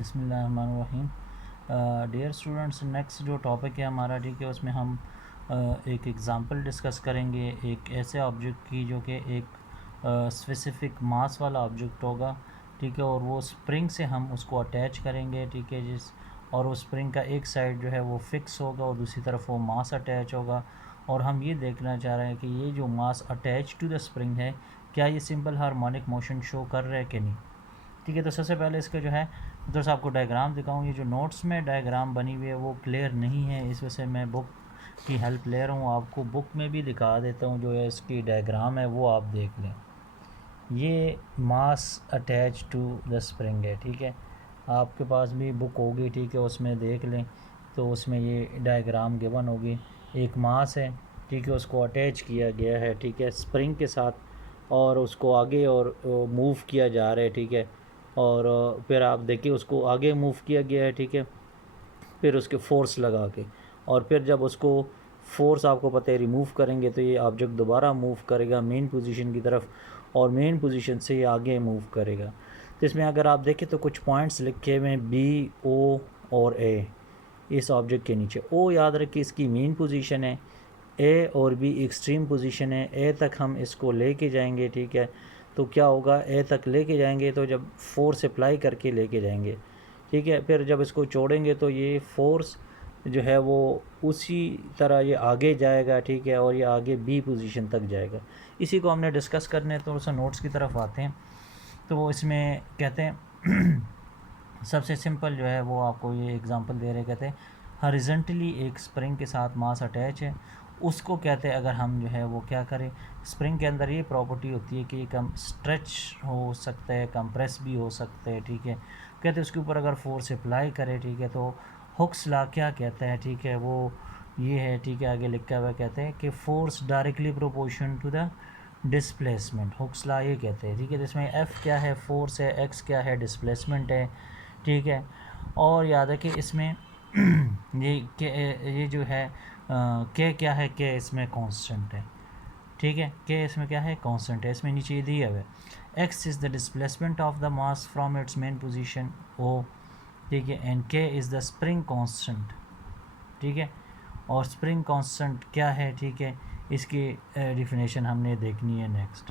बिस्मिल्लाहिर्रहमानिर्रहीम। Dear students, next जो topic है हमारा, ठीक है, उसमें हम एक एग्ज़ाम्पल डिस्कस करेंगे एक ऐसे ऑब्जेक्ट की जो कि एक स्पेसिफ़िक मास वाला ऑब्जेक्ट होगा, ठीक है, और वो स्प्रिंग से हम उसको अटैच करेंगे, ठीक है, और वो स्प्रिंग का एक साइड जो है वो फिक्स होगा और दूसरी तरफ वो मास अटैच होगा। और हम ये देखना चाह रहे हैं कि ये जो mass attach to the spring है, क्या ये सिंपल हार्मोनिक मोशन शो कर रहा है कि नहीं। ठीक है, तो सबसे पहले इसके जो है तो आपको डायग्राम दिखाऊँ। ये जो नोट्स में डायग्राम बनी हुई है वो क्लियर नहीं है, इस वजह से मैं बुक की हेल्प ले रहा हूँ। आपको बुक में भी दिखा देता हूँ, जो है इसकी डायग्राम है वो आप देख लें। ये mass attach to the spring है, ठीक है, आपके पास भी बुक होगी, ठीक है, उसमें देख लें तो उसमें ये डायग्राम गिवन होगी। एक मास है, ठीक है, उसको अटैच किया गया है, ठीक है, स्प्रिंग के साथ, और उसको आगे और मूव किया जा रहा है, ठीक है, और फिर आप देखिए उसको आगे मूव किया गया है, ठीक है, फिर उसके फोर्स लगा के, और फिर जब उसको फोर्स आपको पता है रिमूव करेंगे तो ये ऑब्जेक्ट दोबारा मूव करेगा मेन पोजीशन की तरफ, और मेन पोजीशन से ये आगे मूव करेगा। तो इसमें अगर आप देखें तो कुछ पॉइंट्स लिखे हुए हैं बी, ओ और ए इस ऑब्जेक्ट के नीचे। ओ याद रखिए इसकी मेन पोजीशन है, ए और बी एक्सट्रीम पोजीशन है। ए तक हम इसको लेके जाएंगे, ठीक है, तो क्या होगा, ए तक लेके जाएंगे तो जब फोर्स अप्लाई करके लेके जाएंगे, ठीक है, फिर जब इसको छोड़ेंगे तो ये फोर्स जो है वो उसी तरह ये आगे जाएगा, ठीक है, और ये आगे बी पोजीशन तक जाएगा। इसी को हमने डिस्कस करने, थोड़ा सा नोट्स की तरफ आते हैं। तो वो इसमें कहते हैं सबसे सिंपल जो है वो आपको ये एग्जांपल दे रहे, कहते हैं हॉरिजॉन्टली एक स्प्रिंग के साथ मास अटैच है, उसको कहते हैं अगर हम जो है वो क्या करें, स्प्रिंग के अंदर ये प्रॉपर्टी होती है कि कम स्ट्रेच हो सकता है, कंप्रेस भी हो सकता है, ठीक है, कहते हैं उसके ऊपर अगर फोर्स अप्लाई करे, ठीक है, तो हुक्स लॉ क्या कहता है, ठीक है, वो ये है, ठीक है, आगे लिखा हुआ कहते हैं कि force directly proportional to the displacement. Hooke's law ये कहते हैं, ठीक है, जिसमें एफ़ क्या है, फोर्स है, एक्स क्या है, डिस्प्लेसमेंट है, ठीक है। और याद है कि इसमें ये जो है के क्या है, के इसमें कांस्टेंट है, ठीक है, के इसमें क्या है, कांस्टेंट है। इसमें नीचे ये दिया हुआ है x is the displacement of the mass from its mean position O, ठीक है, एंड के इज़ द स्प्रिंग कांस्टेंट, ठीक है। और स्प्रिंग कांस्टेंट क्या है, ठीक है, इसकी डेफिनेशन हमने देखनी है नेक्स्ट।